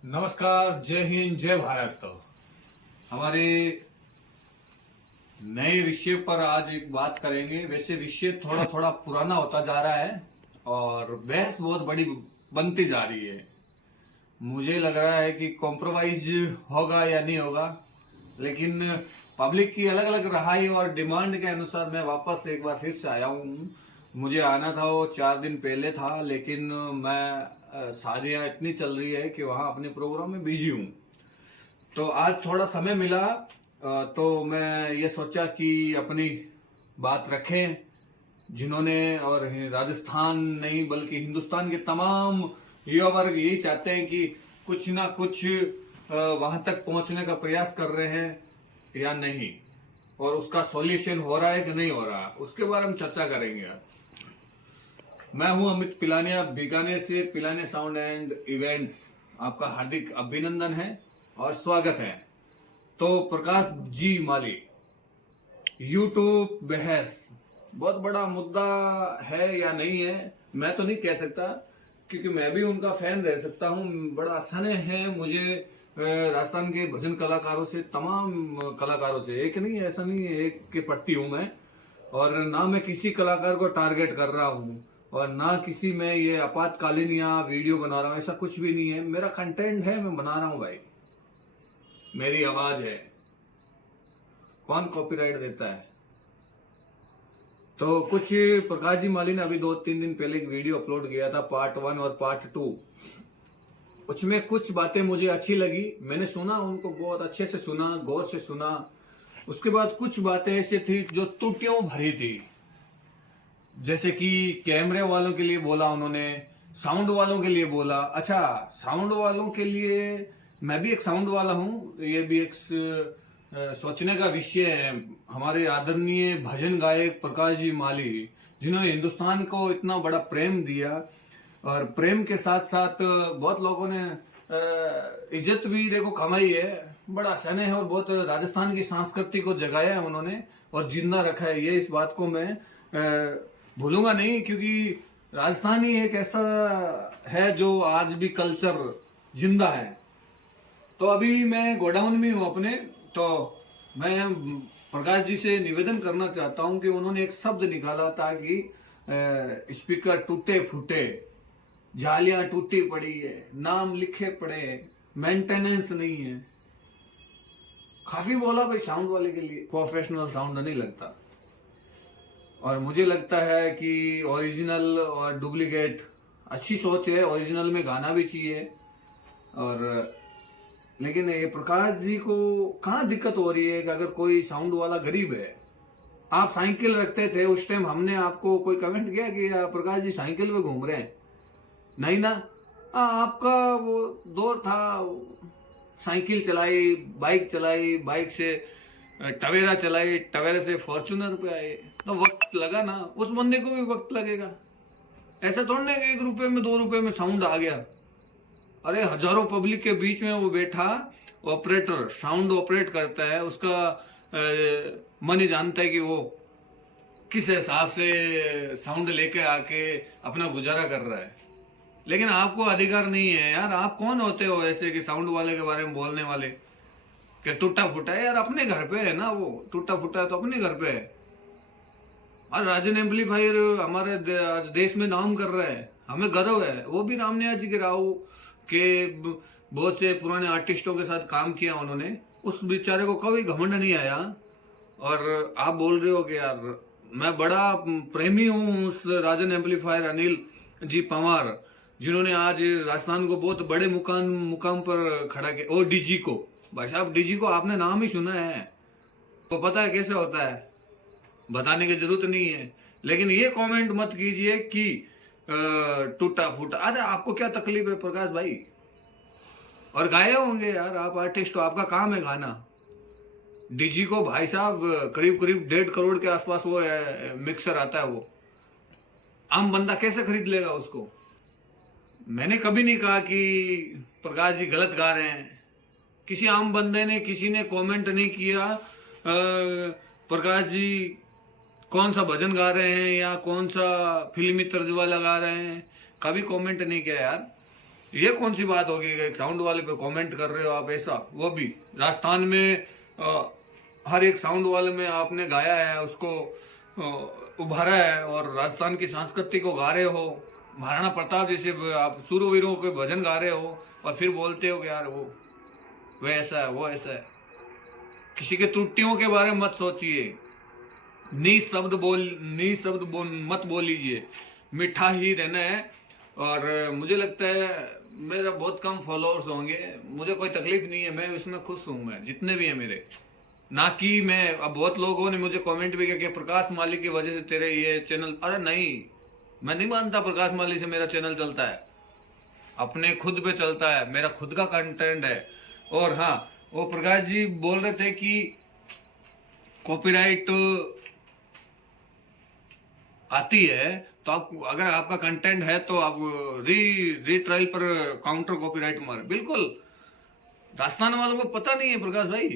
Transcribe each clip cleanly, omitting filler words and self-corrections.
नमस्कार, जय हिंद, जय भारत। तो हमारे नए विषय पर आज एक बात करेंगे। वैसे विषय थोड़ा थोड़ा पुराना होता जा रहा है और बहस बहुत बड़ी बनती जा रही है। मुझे लग रहा है कि कॉम्प्रोमाइज होगा या नहीं होगा, लेकिन पब्लिक की अलग अलग रहाई और डिमांड के अनुसार मैं वापस एक बार फिर से आया हूँ। मुझे आना था वो 4 दिन पहले था, लेकिन मैं शादियाँ इतनी चल रही है कि वहाँ अपने प्रोग्राम में बिजी हूँ। तो आज थोड़ा समय मिला, तो मैं ये सोचा कि अपनी बात रखें। जिन्होंने, और राजस्थान नहीं बल्कि हिंदुस्तान के तमाम युवा वर्ग यही चाहते हैं कि कुछ ना कुछ वहां तक पहुंचने का प्रयास कर रहे हैं या नहीं, और उसका सॉल्यूशन हो रहा है कि नहीं हो रहा, उसके बारे में चर्चा करेंगे आज। मैं हूं अमित पिलानिया, बीकानेर से। पिलानिया साउंड एंड इवेंट्स आपका हार्दिक अभिनंदन है और स्वागत है। तो प्रकाश जी माली, यूट्यूब बहस बहुत बड़ा मुद्दा है या नहीं है, मैं तो नहीं कह सकता, क्योंकि मैं भी उनका फैन रह सकता हूँ। बड़ा स्नेह है मुझे राजस्थान के भजन कलाकारों से, तमाम कलाकारों से। एक नहीं, ऐसा नहीं है, एक के पट्टी हूँ मैं। और ना मैं किसी कलाकार को टारगेट कर रहा हूँ, और ना किसी में ये आपातकालीन या वीडियो बना रहा हूँ, ऐसा कुछ भी नहीं है। मेरा कंटेंट है, मैं बना रहा हूँ भाई, मेरी आवाज है, कौन कॉपीराइट देता है। तो कुछ प्रकाश जी माली ने अभी 2-3 दिन पहले एक वीडियो अपलोड किया था, पार्ट 1 और पार्ट 2। उसमें कुछ बातें मुझे अच्छी लगी, मैंने सुना, उनको बहुत अच्छे से सुना, गौर से सुना। उसके बाद कुछ बातें ऐसी थी जो त्रुटियों भरी थी, जैसे कि कैमरे वालों के लिए बोला उन्होंने, साउंड वालों के लिए बोला। अच्छा, साउंड वालों के लिए, मैं भी एक साउंड वाला हूँ, ये भी एक सोचने का विषय है। हमारे आदरणीय भजन गायक प्रकाश जी माली, जिन्होंने हिंदुस्तान को इतना बड़ा प्रेम दिया, और प्रेम के साथ साथ बहुत लोगों ने इज्जत भी देखो कमाई है, बड़ा स्नेह है, और बहुत राजस्थान की संस्कृति को जगाया है उन्होंने और जिंदा रखा है। ये इस बात को मैं भूलूंगा नहीं, क्योंकि राजस्थान ही एक ऐसा है जो आज भी कल्चर जिंदा है। तो अभी मैं गोडाउन में हूँ अपने। तो मैं प्रकाश जी से निवेदन करना चाहता हूँ कि उन्होंने एक शब्द निकाला था कि स्पीकर टूटे फूटे, जालियां टूटी पड़ी है, नाम लिखे पड़े, मेंटेनेंस नहीं है। काफी बोला भाई, साउंड वाले के लिए प्रोफेशनल साउंड नहीं लगता। और मुझे लगता है कि ओरिजिनल और डुप्लीकेट अच्छी सोच है, ओरिजिनल में गाना भी चाहिए। और लेकिन ये प्रकाश जी को कहाँ दिक्कत हो रही है कि अगर कोई साउंड वाला गरीब है, आप साइकिल रखते थे उस टाइम, हमने आपको कोई कमेंट किया कि प्रकाश जी साइकिल में घूम रहे हैं? नहीं ना। आपका वो दौर था, साइकिल चलाई, बाइक से टवेरा चलाई, टवेरा से फॉर्चूनर पे आए, तो वक्त लगा ना, उस बंदे को भी वक्त लगेगा। ऐसा थोड़ा ना कि 1 रुपए में 2 रुपए में साउंड आ गया। अरे हजारों पब्लिक के बीच में वो बैठा ऑपरेटर साउंड ऑपरेट करता है, उसका मन ही जानता है कि वो किस हिसाब से साउंड लेके आके अपना गुजारा कर रहा है। लेकिन आपको अधिकार नहीं है यार। आप कौन होते हो ऐसे कि साउंड वाले के बारे में बोलने वाले कि टूटा फूटा है? यार अपने घर पे है ना, वो टूटा फूटा है तो अपने घर पे है। और राजन एम्पलीफायर हमारे आज देश में नाम कर रहा है, हमें गर्व है। वो भी रामनिया जी के राव के बहुत से पुराने आर्टिस्टों के साथ काम किया उन्होंने, उस बेचारे को कभी घमंड नहीं आया। और आप बोल रहे हो कि यार मैं बड़ा प्रेमी हूँ उस राजन एम्पलीफायर अनिल जी पंवार, जिन्होंने आज राजस्थान को बहुत बड़े मुकाम पर खड़ा किया। और डीजी को, भाई साहब डीजी को आपने नाम ही सुना है, तो पता है कैसे होता है, बताने की जरूरत नहीं है। लेकिन ये कमेंट मत कीजिए कि टूटा फूटा। अरे आपको क्या तकलीफ है प्रकाश भाई? और गाए होंगे यार, आप आर्टिस्ट हो, आपका काम है गाना। डीजी को भाई साहब करीब करीब 1.5 करोड़ के आसपास वो मिक्सर आता है, वो आम बंदा कैसे खरीद लेगा उसको? मैंने कभी नहीं कहा कि प्रकाश जी गलत गा रहे हैं। किसी आम बंदे ने, किसी ने कमेंट नहीं किया प्रकाश जी कौन सा भजन गा रहे हैं या कौन सा फिल्मी तर्ज वाला गा रहे हैं, कभी कमेंट नहीं किया यार। ये कौन सी बात होगी, एक साउंड वाले पे कमेंट कर रहे हो आप ऐसा, वो भी राजस्थान में हर एक साउंड वाले में आपने गाया है, उसको उभारा है और राजस्थान की संस्कृति को गा रहे हो। महाराणा प्रताप जैसे आप सूरवीरों के भजन गा रहे हो और फिर बोलते हो कि यार वो ऐसा है, वो ऐसा है। किसी के त्रुटियों के बारे में मत सोचिए, नी शब्द मत बोलिए, मीठा ही रहना है। और मुझे लगता है मेरा बहुत कम फॉलोअर्स होंगे, मुझे कोई तकलीफ नहीं है, मैं इसमें खुश हूँ, मैं जितने भी हैं मेरे। ना कि मैं, अब बहुत लोगों ने मुझे कमेंट भी किया कि प्रकाश माली की वजह से तेरे ये चैनल, अरे नहीं, मैं नहीं मानता प्रकाश माली से मेरा चैनल चलता है, अपने खुद पे चलता है, मेरा खुद का कंटेंट है। और हाँ, वो प्रकाश जी बोल रहे थे कि कॉपीराइट आती है, तो आप अगर आपका कंटेंट है तो आप रीट्रायल पर काउंटर कॉपीराइट मारे। बिल्कुल, राजस्थान वालों को पता नहीं है प्रकाश भाई,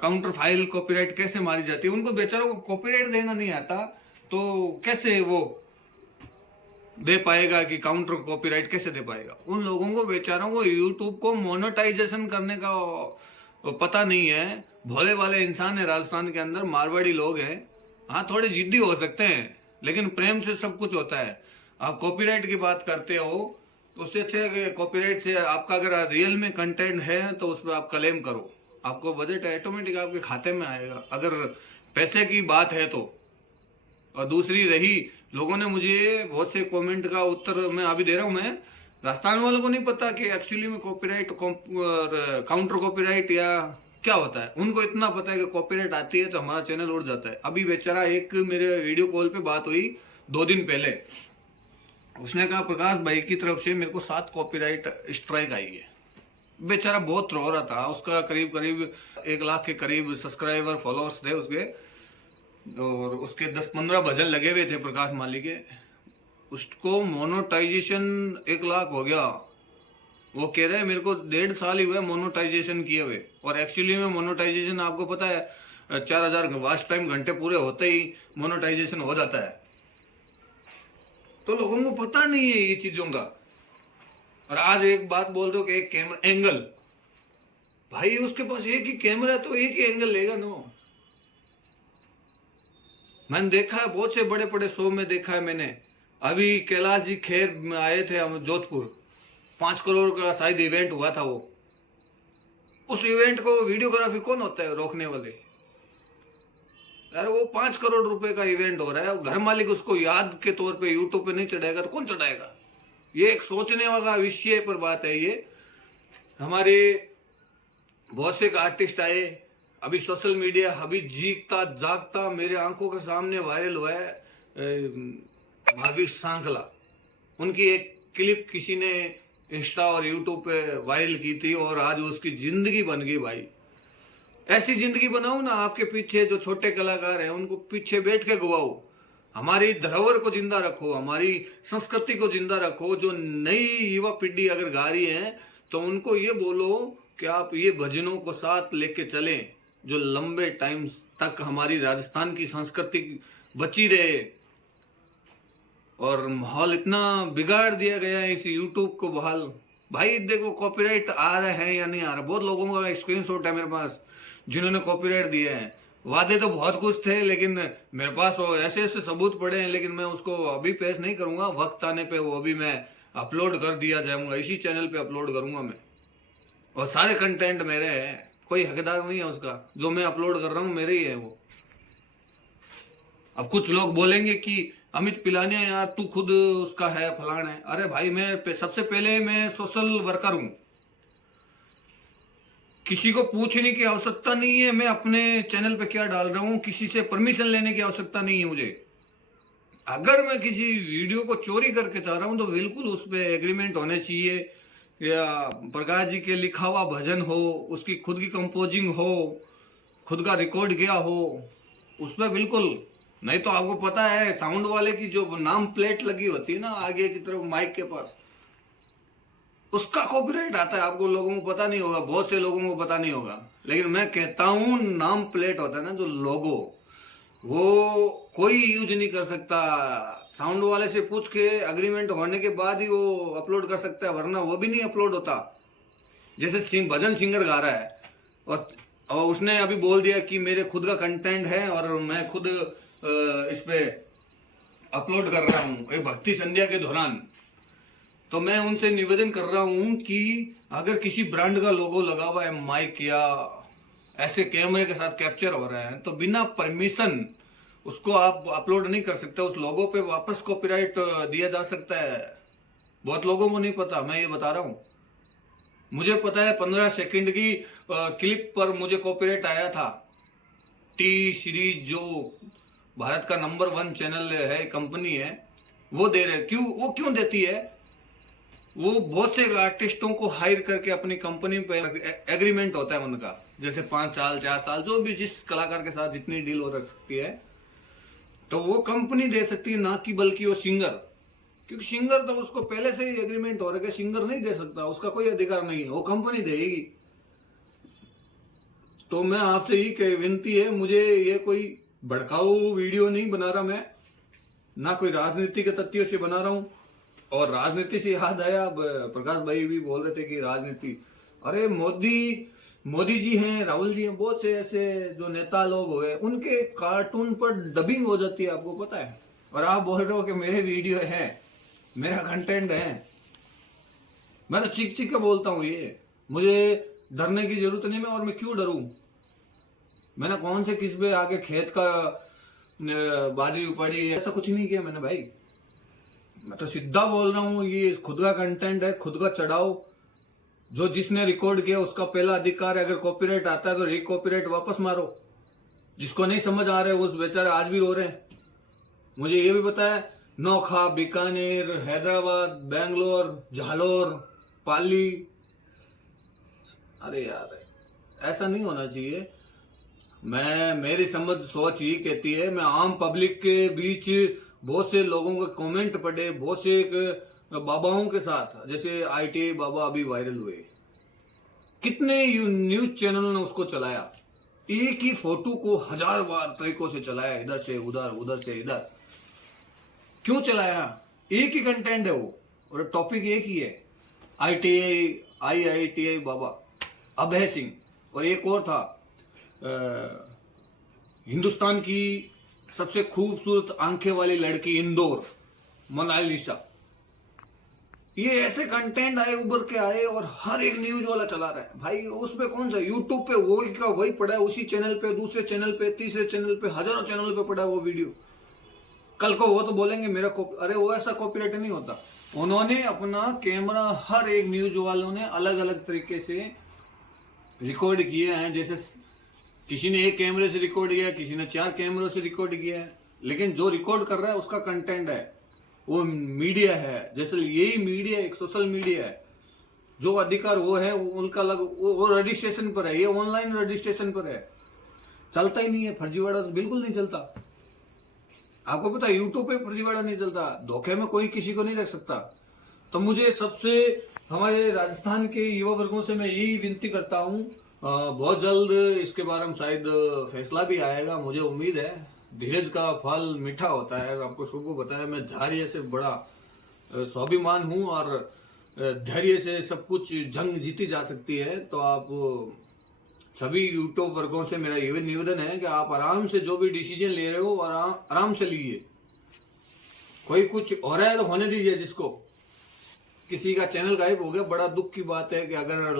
काउंटर फाइल कॉपीराइट कैसे मारी जाती है। उनको बेचारों को कॉपीराइट देना नहीं आता, तो कैसे वो दे पाएगा कि काउंटर कॉपीराइट कैसे दे पाएगा। उन लोगों को बेचारों को यूट्यूब को मोनेटाइजेशन करने का पता नहीं है। भोले वाले इंसान है राजस्थान के अंदर, मारवाड़ी लोग हैं। हाँ, थोड़े जिद्दी हो सकते हैं, लेकिन प्रेम से सब कुछ होता है। आप कॉपीराइट की बात करते हो, उससे अच्छे कि कॉपीराइट से आपका अगर रियल में कंटेंट है तो उस पर आप क्लेम करो, आपको बजट ऑटोमेटिक आपके खाते में आएगा, अगर पैसे की बात है तो। और दूसरी रही, लोगों ने मुझे बहुत से कमेंट का उत्तर मैं अभी दे रहा हूँ। मैं राजस्थान वालों को नहीं पता कि एक्चुअली में कॉपीराइट काउंटर कॉपीराइट या क्या होता है। उनको इतना पता है कि कॉपीराइट आती है तो हमारा चैनल उड़ जाता है। अभी बेचारा एक मेरे वीडियो कॉल पे बात हुई 2 दिन पहले, उसने कहा प्रकाश भाई की तरफ से मेरे को 7 कॉपीराइट स्ट्राइक आई है। बेचारा बहुत रो रहा था, उसका करीब करीब 1 लाख के करीब सब्सक्राइबर फॉलोअर्स थे उसके, और उसके 10-15 भजन लगे हुए थे प्रकाश माली के। उसको मोनेटाइजेशन 1 लाख हो गया। वो कह रहे हैं मेरे को 1.5 साल ही हुए मोनेटाइजेशन किए हुए, और एक्चुअली में मोनेटाइजेशन आपको पता है 4000 वॉच टाइम घंटे पूरे होते ही मोनेटाइजेशन हो जाता है। तो लोगों को पता नहीं है ये चीजों का। और आज एक बात बोल दो कि एक कैमरा एंगल, भाई उसके पास एक ही कैमरा है तो एक ही एंगल लेगा ना। मैंने देखा है, बहुत से बड़े बड़े शो में देखा है मैंने। अभी कैलाश जी खेर में आए थे हम जोधपुर, 5 करोड़ का शायद इवेंट हुआ था वो। उस इवेंट को वीडियोग्राफी कौन होता है रोकने वाले? यार वो 5 करोड़ रुपए का इवेंट हो रहा है, घर मालिक उसको याद के तौर पे यूट्यूब पे नहीं चढ़ाएगा तो कौन चढ़ाएगा? ये एक सोचने वाला विषय पर बात है। ये हमारे बहुत से आर्टिस्ट आए, अभी सोशल मीडिया अभी जीता जागता मेरे आंखों के सामने वायरल हुआ है महावीर सांखला। उनकी एक क्लिप किसी ने इंस्टा और यूट्यूब पे वायरल की थी और आज उसकी जिंदगी बन गई। भाई ऐसी जिंदगी बनाओ ना, आपके पीछे जो छोटे कलाकार हैं उनको पीछे बैठ के गवाओ, हमारी धरोहर को जिंदा रखो, हमारी संस्कृति को जिंदा रखो। जो नई युवा पीढ़ी अगर गा रही है तो उनको ये बोलो कि आप ये भजनों को साथ लेके चलें, जो लंबे टाइम तक हमारी राजस्थान की संस्कृति बची रहे। और माहौल इतना बिगाड़ दिया गया है इस यूट्यूब को बहाल। भाई देखो कॉपीराइट आ रहे हैं या नहीं आ रहा, बहुत लोगों का स्क्रीनशॉट है मेरे पास जिन्होंने कॉपीराइट दिए हैं। वादे तो बहुत कुछ थे, लेकिन मेरे पास वो ऐसे ऐसे सबूत पड़े हैं, लेकिन मैं उसको अभी पेश नहीं करूंगा। वक्त आने पे वो भी मैं अपलोड कर दिया जाऊंगा, इसी चैनल पे अपलोड करूंगा मैं। और सारे कंटेंट मेरे हैं, कोई हकदार नहीं है उसका, जो मैं अपलोड कर रहा हूँ मेरे ही है वो। अब कुछ लोग बोलेंगे कि अमित पिलानिया यार तू खुद उसका है, फलाना है। अरे भाई मैं सबसे पहले मैं सोशल वर्कर हूँ, किसी को पूछने की आवश्यकता नहीं है मैं अपने चैनल पे क्या डाल रहा हूँ, किसी से परमिशन लेने की आवश्यकता नहीं है मुझे। अगर मैं किसी वीडियो को चोरी करके चाह रहा हूँ तो बिल्कुल उस पर एग्रीमेंट होने चाहिए, या प्रकाश जी के लिखा हुआ भजन हो, उसकी खुद की कंपोजिंग हो, खुद का रिकॉर्ड किया हो, उस पर बिल्कुल। नहीं तो आपको पता है साउंड वाले की जो नाम प्लेट लगी होती है ना आगे की तरफ माइक के पास, उसका कॉपीराइट आता है। आपको लोगों को पता नहीं होगा, बहुत से लोगों को पता नहीं होगा, लेकिन मैं कहता हूं नाम प्लेट होता है ना जो लोगो, वो कोई यूज नहीं कर सकता। साउंड वाले से पूछ के अग्रीमेंट होने के बाद ही वो अपलोड कर सकता है, वरना वो भी नहीं अपलोड होता। जैसे भजन सिंगर गा रहा है और उसने अभी बोल दिया कि मेरे खुद का कंटेंट है और मैं खुद इस पे अपलोड कर रहा हूँ एक भक्ति संध्या के दौरान। तो मैं उनसे निवेदन कर रहा हूँ कि अगर किसी ब्रांड का लोगो लगा हुआ है माइक या ऐसे कैमरे के साथ कैप्चर हो रहा है तो बिना परमिशन उसको आप अपलोड नहीं कर सकते। उस लोगो पे वापस कॉपीराइट दिया जा सकता है। बहुत लोगों को नहीं पता, मैं ये बता रहा हूँ। मुझे पता है 15 सेकंड की क्लिप पर मुझे कॉपीराइट आया था। टी सीरीज जो भारत का नंबर 1 चैनल है, कंपनी है, वो दे रहे। वो क्यों देती है? वो बहुत से आर्टिस्टों को हायर करके अपनी कंपनी पे एग्रीमेंट होता है उनका, जैसे 5 साल 4 साल, जो भी जिस कलाकार के साथ जितनी डील हो सकती है तो वो कंपनी दे सकती है, ना कि बल्कि वो सिंगर। क्योंकि सिंगर तो उसको पहले से ही एग्रीमेंट हो रहा है, सिंगर नहीं दे सकता, उसका कोई अधिकार नहीं है, वो कंपनी देगी। तो मैं आपसे ही विनती है, मुझे ये कोई भड़काऊ वीडियो नहीं बना रहा मैं, ना कोई राजनीति के तथ्यों से बना रहा हूँ। और राजनीति से याद आया, प्रकाश भाई भी बोल रहे थे कि राजनीति, अरे मोदी जी हैं, राहुल जी हैं, बहुत से ऐसे जो नेता लोग हुए उनके कार्टून पर डबिंग हो जाती है, आपको पता है। और आप बोल रहे हो कि मेरे वीडियो है, मेरा कंटेंट है। मैं तो चिक चिक के बोलता हूँ, ये मुझे डरने की जरूरत नहीं। और मैं क्यों डरूं? मैंने कौन से किस पे आगे खेत का बाजी उपाड़ी, ऐसा कुछ नहीं किया मैंने भाई। मैं तो सीधा बोल रहा हूँ, ये खुद का कंटेंट है, खुद का चढ़ाओ। जो जिसने रिकॉर्ड किया उसका पहला अधिकार है। अगर कॉपीराइट आता है तो रिकॉपीराइट वापस मारो। जिसको नहीं समझ आ रहे उस बेचारे आज भी रो रहे हैं। मुझे ये भी पता है, नोखा, बीकानेर, हैदराबाद, बेंगलोर, जालोर, पाली, अरे यार ऐसा नहीं होना चाहिए। मेरी समझ सोच ही कहती है, मैं आम पब्लिक के बीच बहुत से लोगों के कमेंट पढ़े, बहुत से बाबाओं के साथ, जैसे ITA बाबा अभी वायरल हुए, कितने न्यूज चैनल ने उसको चलाया, एक ही फोटो को 1000 बार तरीकों से चलाया, इधर से उधर, उधर से इधर। क्यों चलाया? एक ही कंटेंट है वो और टॉपिक एक ही है। IITA बाबा, अभय सिंह, और एक और था हिंदुस्तान की सबसे खूबसूरत आंखें वाली लड़की इंदौर, मोनालिसा। ये ऐसे कंटेंट आए, उभर के आए, और हर एक न्यूज वाला चला रहा है भाई। उस पे कौन सा यूट्यूब पे वही का वही पड़ा है, उसी चैनल पे, दूसरे चैनल पे, तीसरे चैनल पे, हजारों चैनल पे पड़ा है वो वीडियो। कल को वो तो बोलेंगे मेरा अरे वो ऐसा कॉपीराइट नहीं होता। उन्होंने अपना कैमरा, हर एक न्यूज वालों ने अलग अलग तरीके से रिकॉर्ड किए हैं। जैसे किसी ने एक कैमरे से रिकॉर्ड किया, किसी ने 4 कैमरों से रिकॉर्ड किया है, लेकिन जो रिकॉर्ड कर रहा है उसका कंटेंट है, वो मीडिया है। जैसे यही मीडिया एक सोशल मीडिया है, जो अधिकार वो है उनका वो रजिस्ट्रेशन पर है, ये ऑनलाइन रजिस्ट्रेशन पर है, चलता ही नहीं है। फर्जीवाड़ा तो बिल्कुल नहीं चलता। आपको पता है यूट्यूब पे फर्जीवाड़ा नहीं चलता, धोखे में कोई किसी को नहीं रख सकता। तो मुझे सबसे, हमारे राजस्थान के युवा वर्गों से मैं यही विनती करता हूँ, बहुत जल्द इसके बारे में शायद फैसला भी आएगा, मुझे उम्मीद है। धीरज का फल मीठा होता है, आपको सबको बताया। मैं धैर्य से बड़ा स्वाभिमान हूँ और धैर्य से सब कुछ जंग जीती जा सकती है। तो आप सभी यूट्यूब वर्गों से मेरा ये निवेदन है कि आप आराम से जो भी डिसीजन ले रहे हो आराम से लीजिए। कोई कुछ हो रहा है तो होने दीजिए। जिसको किसी का चैनल गायब हो गया, बड़ा दुख की बात है कि अगर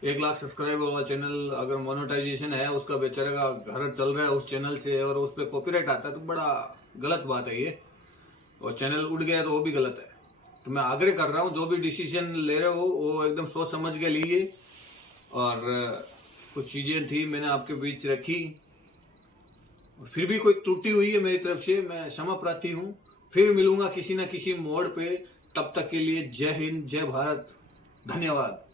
1 लाख सब्सक्राइबर वाला चैनल अगर मोनेटाइजेशन है, उसका बेचारे का घर चल रहा है उस चैनल से, और उस पर कॉपीराइट आता है तो बड़ा गलत बात है ये। और चैनल उड़ गया तो वो भी गलत है। तो मैं आग्रह कर रहा हूँ, जो भी डिसीजन ले रहे हो वो एकदम सोच समझ के लीजिए। और कुछ चीजें थी मैंने आपके बीच रखी, फिर भी कोई त्रुटि हुई है मेरी तरफ से, मैं क्षमा प्रार्थी हूँ। फिर मिलूंगा किसी न किसी मोड़ पे, तब तक के लिए जय हिंद, जय भारत, धन्यवाद।